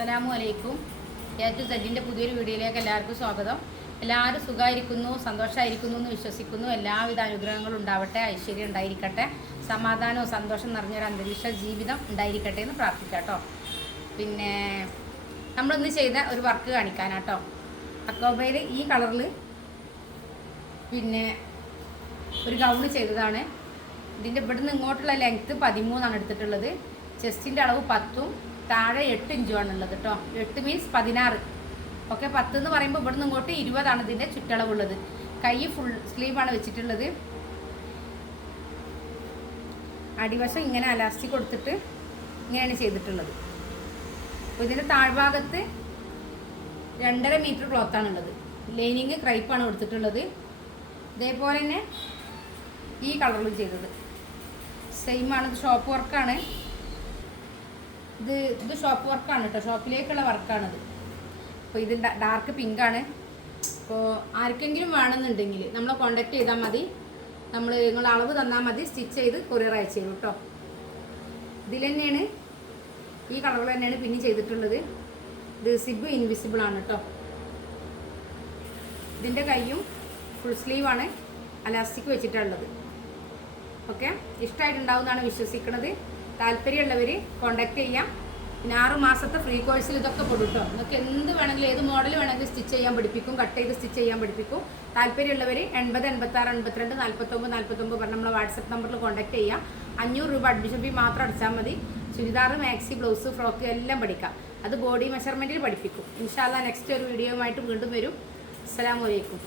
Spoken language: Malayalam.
അസ്സലാമു അലൈക്കും. എ ടു സെഡിൻ്റെ പുതിയൊരു വീഡിയോയിലേക്ക് എല്ലാവർക്കും സ്വാഗതം. എല്ലാവരും സുഖമായിരിക്കുന്നു, സന്തോഷമായിരിക്കുന്നു എന്ന് വിശ്വസിക്കുന്നു. എല്ലാവിധ അനുഗ്രഹങ്ങളും ഉണ്ടാവട്ടെ, ഐശ്വര്യം ഉണ്ടായിരിക്കട്ടെ, സമാധാനവും സന്തോഷം നിറഞ്ഞൊരു അന്തരീക്ഷ ജീവിതം ഉണ്ടായിരിക്കട്ടെ എന്ന് പ്രാർത്ഥിക്കാം കേട്ടോ. പിന്നെ നമ്മളിന്ന് ചെയ്ത ഒരു വർക്ക് കാണിക്കാനാട്ടോ. അക്കോബയിൽ ഈ കളറിൽ പിന്നെ ഒരു ഗൗണ് ചെയ്തതാണ്. ഇതിൻ്റെ ഇവിടുന്ന് ഇങ്ങോട്ടുള്ള ലെങ്ത്ത് 13 എടുത്തിട്ടുള്ളത്. ചെസ്റ്റിൻ്റെ അളവ് 10, താഴെ 8 ഇഞ്ചുമാണുള്ളത് കേട്ടോ. 8 മീൻസ് 16. ഓക്കെ, 10 എന്ന് പറയുമ്പോൾ ഇവിടുന്ന് ഇങ്ങോട്ട് 20 ഇതിൻ്റെ ചുറ്റളവുള്ളത്. കൈ ഫുൾ സ്ലീവാണ് വെച്ചിട്ടുള്ളത്. അടിവശം ഇങ്ങനെ അലാസ്റ്റിക് കൊടുത്തിട്ട് ഇങ്ങനെയാണ് ചെയ്തിട്ടുള്ളത്. അപ്പോൾ ഇതിൻ്റെ താഴ്ഭാഗത്ത് 2.5 മീറ്റർ ക്ലോത്താണുള്ളത്. ലൈനിങ് ക്രൈപ്പാണ് കൊടുത്തിട്ടുള്ളത്. ഇതേപോലെ തന്നെ ഈ കളറിലും ചെയ്തത് സെയിമാണ്. ഇത് ഷോപ്പ് വർക്കാണ്. ഇത് ഷോപ്പ് വർക്കാണ് കേട്ടോ, ഷോപ്പിലേക്കുള്ള വർക്കാണിത്. അപ്പോൾ ഇത് ഡാർക്ക് പിങ്കാണ്. അപ്പോൾ ആർക്കെങ്കിലും വേണമെന്നുണ്ടെങ്കിൽ നമ്മളെ കോൺടാക്ട് ചെയ്താൽ മതി. നിങ്ങൾ അളവ് തന്നാൽ മതി, സ്റ്റിച്ച് ചെയ്ത് കൊറിയർ അയച്ചു തരും കേട്ടോ. ഇതിൽ തന്നെയാണ്, ഈ കളറിൽ തന്നെയാണ് പിന്നെ ചെയ്തിട്ടുള്ളത്. ഇത് സിബ് ഇൻവിസിബിൾ ആണ് കേട്ടോ. ഇതിൻ്റെ കൈയും ഫുൾ സ്ലീവാണ്, അലാസ്റ്റിക് വെച്ചിട്ടുള്ളത്. ഓക്കെ, ഇഷ്ടമായിട്ടുണ്ടാവുമെന്നാണ് വിശ്വസിക്കുന്നത്. താല്പര്യമുള്ളവർ കോൺടാക്ട് ചെയ്യാം. പിന്നെ 6 മാസത്തെ ഫ്രീ കോഴ്സിൽ ഇതൊക്കെ പെടും കേട്ടോ. നിങ്ങൾക്ക് എന്ത് വേണമെങ്കിലും, ഏത് മോഡൽ വേണമെങ്കിലും സ്റ്റിച്ച് ചെയ്യാൻ പഠിപ്പിക്കും, കട്ട് ചെയ്ത് സ്റ്റിച്ച് ചെയ്യാൻ പഠിപ്പിക്കും. താല്പര്യമുള്ളവർ 80 86 82 49 49 പറഞ്ഞ് നമ്മളെ വാട്സപ്പ് നമ്പറിൽ കോൺടാക്ട് ചെയ്യാം. 500 രൂപ അഡ്മിഷൻ ഫീ മാത്രം അടിച്ചാൽ മതി. ചുരിദാർ, മാക്സി, ബ്ലൗസ്, ഫ്രോക്ക് എല്ലാം പഠിക്കാം. അത് ബോഡി മെഷർമെൻറ്റിൽ പഠിപ്പിക്കും. ഇൻഷാ അല്ലാഹ് നെക്സ്റ്റ് ഒരു വീഡിയോയുമായിട്ട് വീണ്ടും വരും. അസ്സലാമു അലൈക്കും.